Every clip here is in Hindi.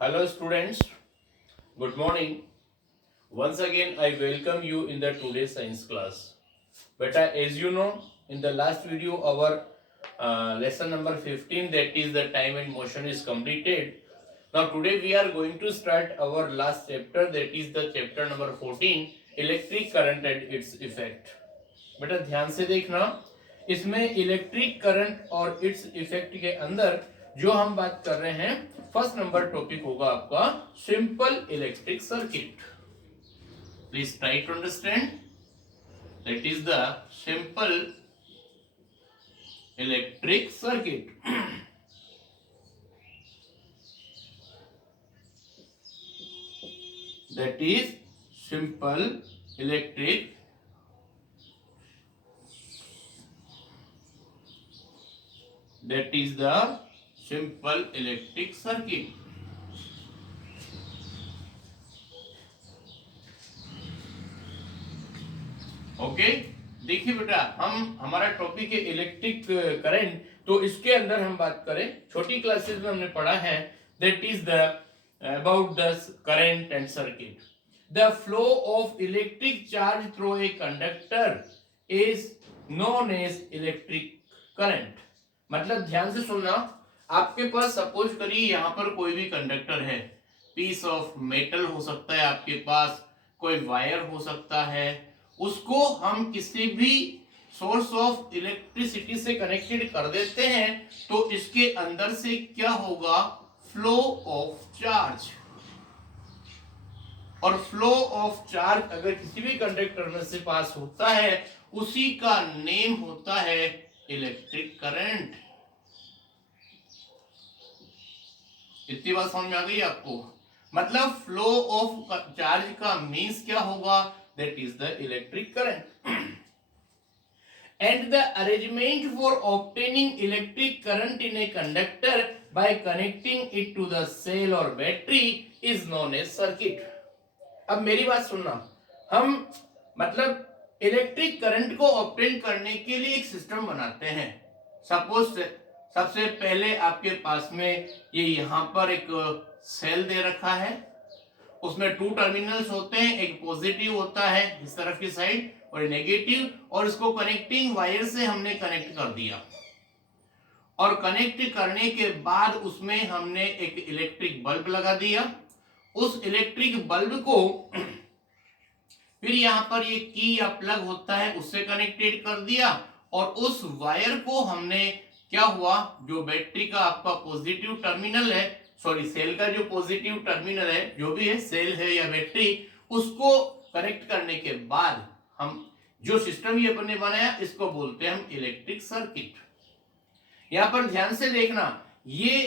Hello students, good morning. Once again I welcome you in the today's science class. Beta, as you know, in the last video our lesson number 15, that is the time and motion, is completed. Now today we are going to start our last chapter, that is the chapter number 14, electric current and its effect. बेटा ध्यान से देखना, इसमें इलेक्ट्रिक करंट और इट्स इफेक्ट के अंदर जो हम बात कर रहे हैं, फर्स्ट नंबर टॉपिक होगा आपका simple electric circuit. Please try to understand. That is the simple electric circuit. That is simple electric that is the simple electric circuit. Okay, देखिए बेटा, हमारा टॉपिक है इलेक्ट्रिक करंट. तो इसके अंदर हम बात करें, छोटी क्लासेस में हमने पढ़ा है that is the about the current and circuit. The flow of electric charge through a conductor is known as electric current. मतलब ध्यान से सुनना, आपके पास सपोज करिए यहाँ पर कोई भी कंडक्टर है, पीस ऑफ मेटल हो सकता है, आपके पास कोई वायर हो सकता है, उसको हम किसी भी सोर्स ऑफ इलेक्ट्रिसिटी से कनेक्टेड कर देते हैं, तो इसके अंदर से क्या होगा, फ्लो ऑफ चार्ज. और फ्लो ऑफ चार्ज अगर किसी भी कंडक्टर में से पास होता है, उसी का नेम होता है इलेक्ट्रिक करंट. इतनी बात समझ में आ गई आपको. मतलब फ्लो ऑफ चार्ज का मीन्स क्या होगा, that is the electric current. And the arrangement for obtaining electric current in a conductor by connecting it to the cell और battery is known as circuit. अब मेरी बात सुनना, हम मतलब इलेक्ट्रिक करंट को ऑब्टेन करने के लिए एक सिस्टम बनाते हैं. सपोज सबसे पहले आपके पास में ये यहाँ पर एक सेल दे रखा है, उसमें 2 टर्मिनल्स होते हैं, एक पॉजिटिव होता है इस तरफ की साइड और नेगेटिव, और इसको कनेक्टिंग वायर से हमने कनेक्ट कर दिया. और कनेक्ट करने के बाद उसमें हमने एक इलेक्ट्रिक बल्ब लगा दिया. उस इलेक्ट्रिक बल्ब को फिर यहाँ पर ये की या प्लग होता है उससे कनेक्टेड कर दिया, और उस वायर को हमने क्या हुआ, जो बैटरी का आपका पॉजिटिव टर्मिनल है, सॉरी सेल का जो पॉजिटिव टर्मिनल है, जो भी है सेल है या बैटरी, उसको कनेक्ट करने के बाद हम जो सिस्टम ये अपने बनाया, इसको बोलते हैं हम इलेक्ट्रिक सर्किट. यहां पर ध्यान से देखना, ये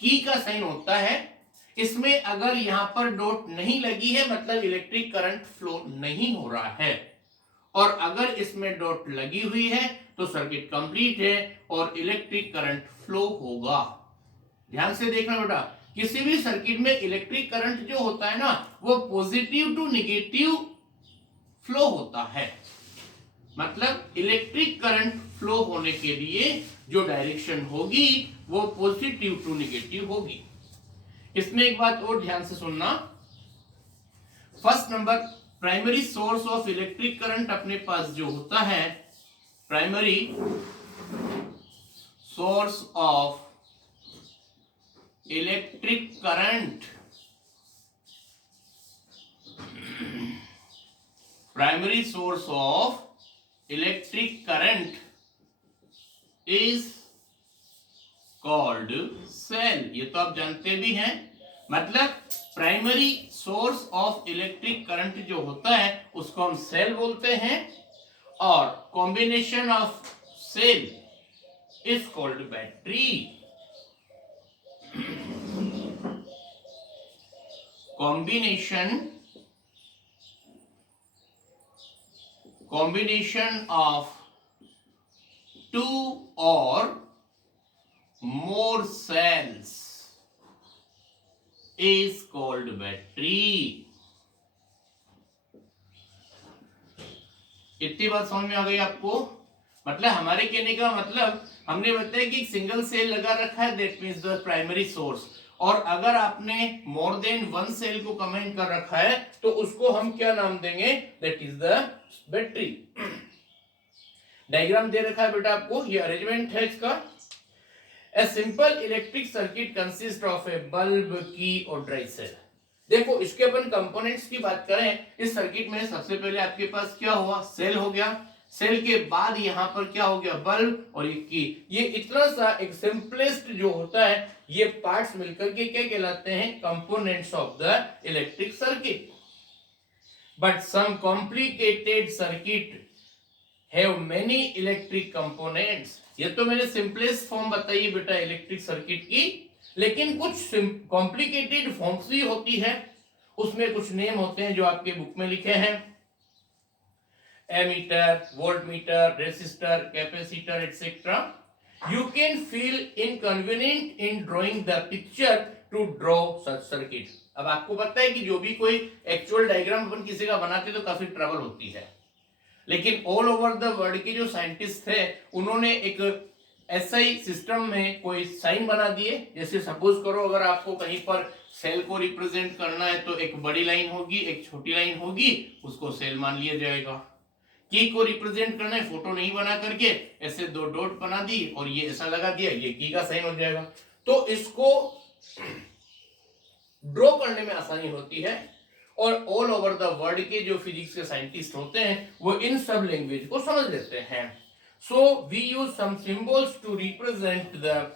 की का साइन होता है, इसमें अगर यहां पर डॉट नहीं लगी है मतलब इलेक्ट्रिक करंट फ्लो नहीं हो रहा है, और अगर इसमें डॉट लगी हुई है तो सर्किट कंप्लीट है और इलेक्ट्रिक करंट फ्लो होगा. ध्यान से देखना बेटा, किसी भी सर्किट में इलेक्ट्रिक करंट जो होता है ना, वो पॉजिटिव टू नेगेटिव फ्लो होता है. मतलब इलेक्ट्रिक करंट फ्लो होने के लिए जो डायरेक्शन होगी वो पॉजिटिव टू नेगेटिव होगी. इसमें एक बात और ध्यान से सुनना, first number primary source of electric current अपने पास जो होता है, primary source of electric current, primary source of electric current is called cell. ये तो आप जानते भी हैं. मतलब primary source of electric current जो होता है उसको हम सेल बोलते हैं, और combination of cell is called battery. combination of 2 or more cells is called battery. इतनी बात समझ में आ गई आपको. मतलब हमारे कहने का मतलब, हमने बताया कि एक सिंगल सेल लगा रखा है, that means the primary source, और अगर आपने मोर देन वन सेल को कमेंट कर रखा है तो उसको हम क्या नाम देंगे, that is the battery. Diagram दे रखा है बेटा आपको, ये अरेंजमेंट है इसका। A simple electric circuit consists of a bulb, key और dry cell। देखो इसके अपन कंपोनेंट्स की बात करें, इस सर्किट में सबसे पहले आपके पास क्या हुआ, सेल हो गया, सेल के बाद यहाँ पर क्या हो गया, बल्ब और एक की। ये इतना सा एक सिंपलेस्ट जो होता है, ये पार्ट्स मिलकर के क्या कहलाते हैं, components of the electric circuit. But some complicated circuit have many electric components. ये तो मैंने सिंपलेस्ट फॉर्म बताई बेटा इलेक्ट्रिक सर्किट की, लेकिन कुछ कॉम्प्लिकेटेड फॉर्म्स भी होती है, उसमें कुछ नेम होते हैं जो आपके बुक में लिखे हैं, ammeter, voltmeter, resistor, capacitor etcetera. You can feel inconvenient in drawing the picture to draw such circuit. अब आपको पता है कि जो भी कोई एक्चुअल डायग्राम अपन किसी का बनाते तो काफी ट्रबल होती है, लेकिन ऑल ओवर द वर्ल्ड के जो साइंटिस्ट थे उन्होंने एक एसआई सिस्टम में कोई साइन बना दिए। जैसे सपोज करो अगर आपको कहीं पर सेल को रिप्रेजेंट करना है तो एक बड़ी लाइन होगी, एक छोटी लाइन होगी, उसको सेल मान लिया जाएगा। की को रिप्रेजेंट करना है, फोटो नहीं बना करके ऐसे दो डॉट बना दी और ये ऐसा लगा दिया, ये की का साइन हो जाएगा। तो इसको ड्रॉ करने में आसानी होती है, और ऑल ओवर द वर्ल्ड के जो फिजिक्स के साइंटिस्ट होते हैं वो इन सब लैंग्वेज को समझ लेते हैं। So we use some symbols to represent the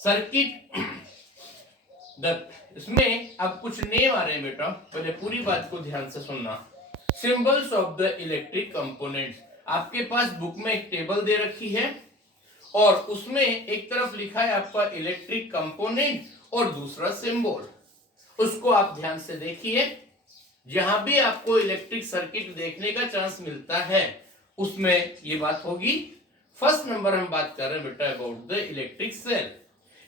circuit. इसमें अब कुछ नेम आ रहे हैं बेटा, पहले पूरी बात को ध्यान से सुनना। Symbols of the electric components, आपके पास बुक में एक टेबल दे रखी है और उसमें एक तरफ लिखा है आपका इलेक्ट्रिक कंपोनेंट और दूसरा सिंबल। उसको आप ध्यान से देखिए, जहां भी आपको इलेक्ट्रिक सर्किट देखने का चांस मिलता है उसमें ये बात होगी। फर्स्ट नंबर हम बात कर रहे हैं बेटा about the electric cell.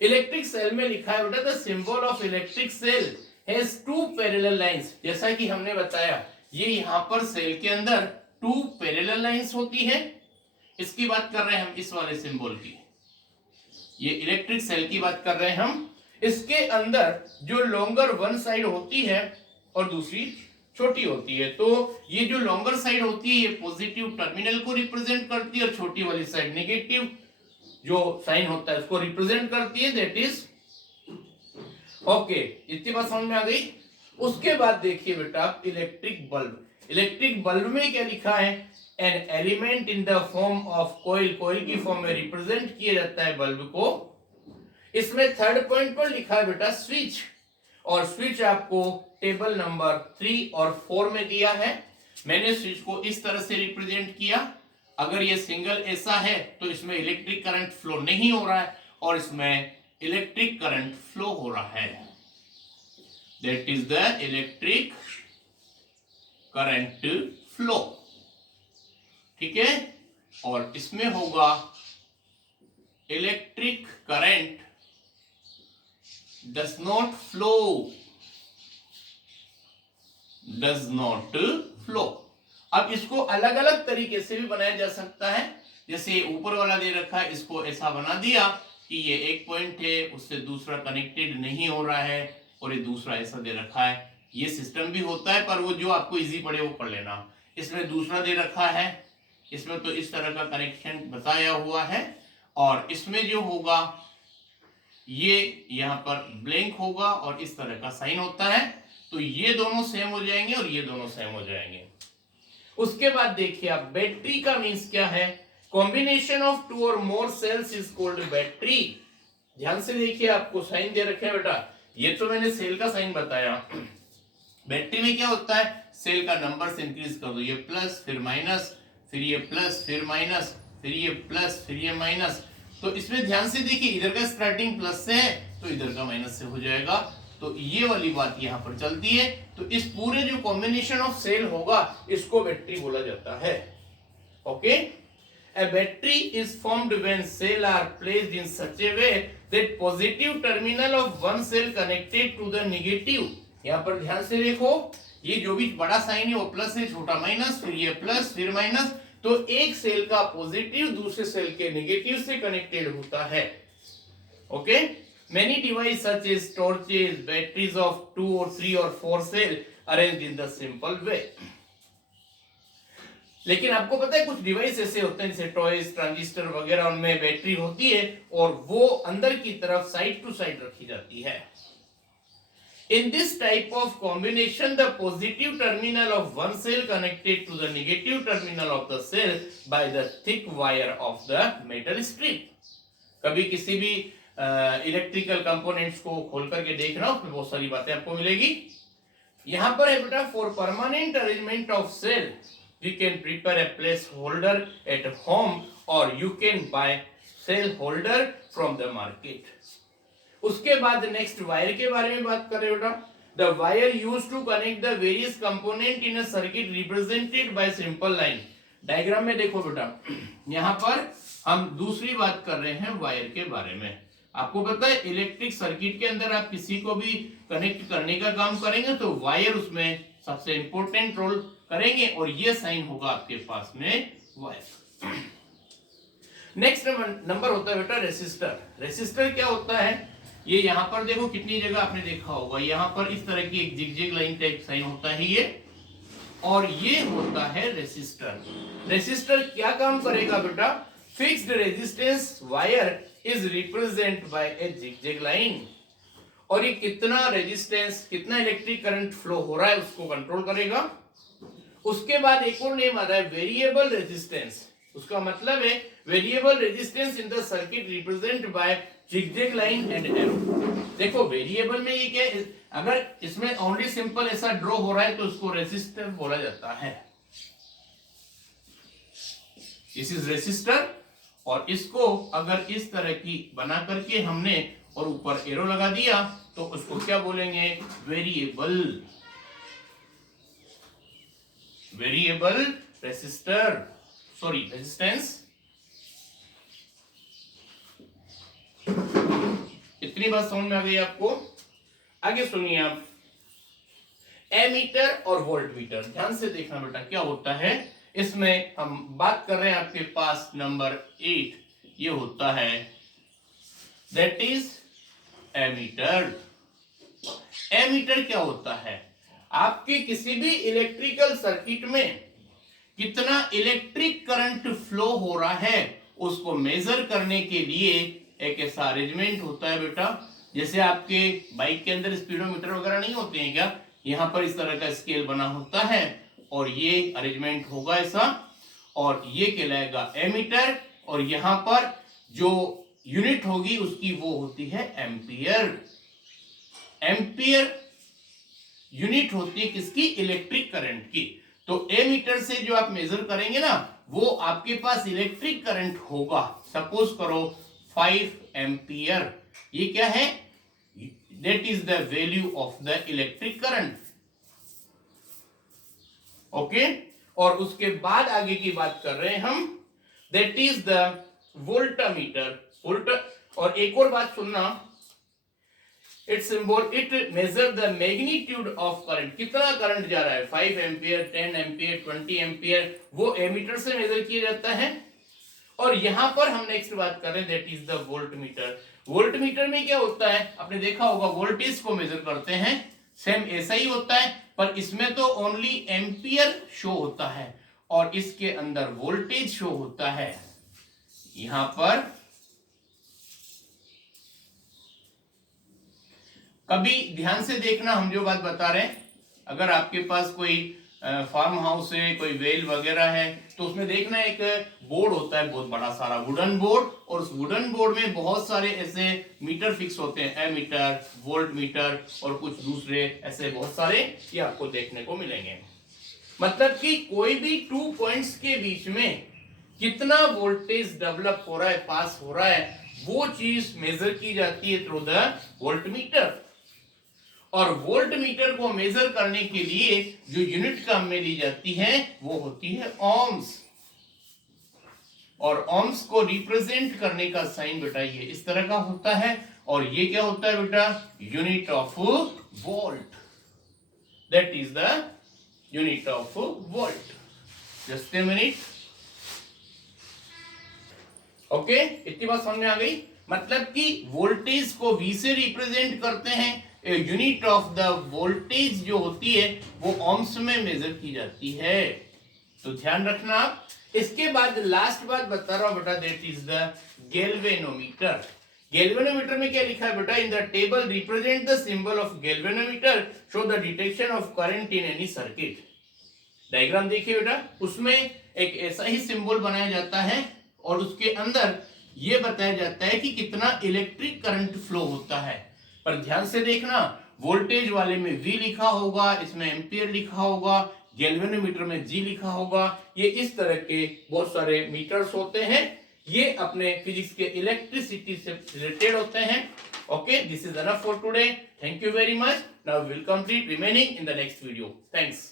Electric cell में लिखा है बेटा the symbol of electric cell has two parallel lines. जैसा कि हमने बताया ये यहां पर सेल के अंदर टू पैरेलल लाइंस होती है। इसकी बात कर रहे हैं हम, इस वाले सिंबल की, ये इलेक्ट्रिक सेल की बात कर रहे हैं हम। इसके अंदर जो लॉन्गर वन साइड होती है और दूसरी छोटी होती है, तो ये जो लॉन्गर साइड होती है ये पॉजिटिव टर्मिनल को रिप्रेजेंट करती है और छोटी वाली साइड नेगेटिव जो साइन होता है उसको रिप्रेजेंट करती है, दैट इज ओके। इतनी बात समझ में आ गई। उसके बाद देखिए बेटा आप इलेक्ट्रिक बल्ब। इलेक्ट्रिक बल्ब में क्या लिखा है, an element in the form of coil. Coil की फॉर्म में रिप्रेजेंट किया जाता है बल्ब को। इसमें थर्ड पॉइंट पर लिखा है बेटा स्विच, और स्विच आपको टेबल नंबर 3 और 4 में दिया है। मैंने स्विच को इस तरह से रिप्रेजेंट किया, अगर ये सिंगल ऐसा है तो इसमें इलेक्ट्रिक करंट फ्लो नहीं हो रहा है और इसमें इलेक्ट्रिक करंट फ्लो हो रहा है, that is the electric current flow. ठीक है, और इसमें होगा electric current does not flow, does not flow। अब इसको अलग अलग तरीके से भी बनाया जा सकता है। जैसे ऊपर वाला दे रखा है, इसको ऐसा बना दिया कि ये एक पॉइंट है, उससे दूसरा कनेक्टेड नहीं हो रहा है, और ये दूसरा ऐसा दे रखा है। ये सिस्टम भी होता है, पर वो जो आपको इजी पड़े वो कर लेना। इसमें दूसरा दे रखा है, इसमें तो इस तरह का कनेक्शन बताया हुआ है, और इसमें जो होगा ये यहाँ पर ब्लैंक होगा और इस तरह का साइन होता है, तो ये दोनों सेम हो जाएंगे और ये दोनों सेम हो जाएंगे। उसके बाद देखिए आप बैटरी का मींस क्या है, कॉम्बिनेशन ऑफ टू और मोर सेल्स इज कॉल्ड बैटरी। ध्यान से देखिए, आपको साइन दे रखे हैं बेटा, ये तो मैंने सेल का साइन बताया। बैटरी में क्या होता है, सेल का नंबर से इंक्रीज कर दो, ये प्लस फिर माइनस, फिर ये प्लस फिर माइनस, फिर ये प्लस फिर ये माइनस। तो इसमें ध्यान से देखिए, इधर का स्टार्टिंग प्लस से है तो इधर का माइनस से हो जाएगा, तो ये वाली बात यहाँ पर चलती है। तो इस पूरे जो कॉम्बिनेशन ऑफ सेल होगा इसको बैटरी बोला जाता है। Okay, a battery is formed when cells are placed in such a way that positive terminal of one cell connected to the negative। यहाँ पर ध्यान से देखो, ये जो भी बड़ा साइन है वो प्लस है, छोटा माइनस, फिर ये प्लस फिर माइनस, तो एक सेल का पॉजिटिव दूसरे सेल के नेगेटिव से कनेक्टेड होता है। Okay, many devices such as torches, batteries of 2 or 3 or 4 cell arranged in the simple way. लेकिन आपको पता है कुछ डिवाइस ऐसे होते हैं जैसे टॉयज, ट्रांजिस्टर वगैरह, उनमें बैटरी होती है और वो अंदर की तरफ साइड टू साइड रखी जाती है. In this type of combination, the positive terminal of one cell connected to the negative terminal of the cell by the thick wire of the metal strip. कभी किसी भी इलेक्ट्रिकल कंपोनेंट्स को खोल करके देखना, उसमें बहुत सारी बातें आपको मिलेगी. यहां पर है बेटा, for permanent arrangement of cell you can prepare a place holder at home or you can buy cell holder from the market. उसके बाद नेक्स्ट वायर के बारे में बात करें बेटा. The wire used to connect the various component in a circuit represented by simple line. Diagram में देखो बेटा, यहाँ पर हम दूसरी बात कर रहे हैं वायर के बारे में. आपको पता है इलेक्ट्रिक सर्किट के अंदर आप किसी को भी कनेक्ट करने का काम करेंगे तो वायर उसमें सबसे इंपॉर्टेंट रोल करेंगे और ये साइन होगा आपके पास में वायर. नेक्स्ट नंबर होता है बेटा रेसिस्टर. रेसिस्टर क्या होता है, ये यहाँ पर देखो कितनी जगह आपने देखा होगा, यहाँ पर इस तरह की एक जिगजैग लाइन टाइप साइन होता है ये, और ये होता है रेसिस्टर. रेसिस्टर क्या काम करेगा बेटा, fixed resistance wire is represent by A zigzag line. और ये कितना रेजिस्टेंस, कितना इलेक्ट्रिक करंट फ्लो हो रहा है उसको कंट्रोल करेगा. उसके बाद एक और नेम आता है वेरिएबल रेजिस्टेंस. उसका मतलब है variable resistance in the circuit represent by zigzag line and arrow. देखो वेरिएबल में ये क्या है, अगर इसमें ओनली सिंपल ऐसा ड्रॉ हो रहा है तो उसको रेजिस्टर बोला जाता है. This is resistor. और इसको अगर इस तरह की बना करके हमने और ऊपर एरो लगा दिया तो उसको क्या बोलेंगे, variable. Variable resistor, sorry resistance. इतनी बात समझ में आ गई आपको. आगे सुनिए आप, एमीटर और वोल्ट मीटर. ध्यान से देखना बेटा क्या होता है. इसमें हम बात कर रहे हैं आपके पास नंबर 8, ये होता है दैट इज एमीटर. एमीटर क्या होता है, आपके किसी भी इलेक्ट्रिकल सर्किट में कितना इलेक्ट्रिक करंट फ्लो हो रहा है उसको मेजर करने के लिए एक ऐसा अरेंजमेंट होता है बेटा. जैसे आपके बाइक के अंदर स्पीडोमीटर वगैरह नहीं होते हैं क्या, यहाँ पर इस तरह का स्केल बना होता है और ये अरेंजमेंट होगा ऐसा, और ये कहलाएगा एमीटर. और यहाँ पर जो यूनिट होगी उसकी वो होती है एम्पियर. एम्पियर यूनिट होती है किसकी, इलेक्ट्रिक करंट की. तो एमीटर से जो आप मेजर करेंगे ना वो आपके पास इलेक्ट्रिक करंट होगा. सपोज करो 5 एम्पियर. ये क्या है, that is the value of the electric current. Okay. और उसके बाद आगे की बात कर रहे हैं हम, that is the voltameter. Volt. और एक और बात सुनना, it symbol it measure the magnitude of current. कितना करंट जा रहा है, 5 एम्पियर, 10 एम्पियर, 20 एम्पियर, वो एमीटर से मेजर किया जाता है. और यहां पर हम नेक्स्ट बात कर रहे हैं that is the volt meter. Volt meter में क्या होता है, आपने देखा होगा वोल्टेज को मेजर करते हैं, सेम ऐसा ही होता है पर इसमें तो ओनली एम्पियर शो होता है और इसके अंदर वोल्टेज शो होता है. यहां पर कभी ध्यान से देखना हम जो बात बता रहे हैं, अगर आपके पास कोई फार्म हाउस है, कोई वेल वगैरह है तो उसमें देखना एक बोर्ड होता है बहुत बड़ा सारा वुडन बोर्ड, और उस वुडन बोर्ड में बहुत सारे ऐसे मीटर फिक्स होते हैं, एमीटर, वोल्ट मीटर और कुछ दूसरे ऐसे बहुत सारे ये आपको देखने को मिलेंगे. मतलब कि कोई भी 2 पॉइंट्स के बीच में कितना वोल्टेज डेवलप हो रहा है, पास हो रहा है, वो चीज मेजर की जाती है थ्रू द वोल्ट मीटर. और वोल्ट मीटर को मेजर करने के लिए जो यूनिट काम में ली जाती है वो होती है ohms. और ohms को रिप्रेजेंट करने का साइन बेटा ये इस तरह का होता है, और ये क्या होता है बेटा, unit of volt. That is the unit of volt. Just a minute. Okay, इतनी बात समझ में आ गई. मतलब कि वोल्टेज को V से रिप्रेजेंट करते हैं। यूनिट ऑफ द वोल्टेज जो होती है वो ohms में मेजर की जाती है, तो ध्यान रखना आप। इसके बाद लास्ट बात बता रहा हूं बेटा, that is the galvanometer. Galvanometer में क्या लिखा है बेटा, in the table represent the symbol of galvanometer, show the detection of current in any circuit. Diagram देखिए बेटा, उसमें एक ऐसा ही सिंबल बनाया जाता है और उसके अंदर ये बताया जाता है कि कितना इलेक्ट्रिक करंट फ्लो होता है। पर ध्यान से देखना, वोल्टेज वाले में V लिखा होगा, इसमें एम्पियर लिखा होगा, गैल्वेनोमीटर में G लिखा होगा। ये इस तरह के बहुत सारे मीटर्स होते हैं, ये अपने फिजिक्स के इलेक्ट्रिसिटी से रिलेटेड होते हैं। Okay, this is enough for today, thank you very much. Now we will complete remaining in the next video, thanks.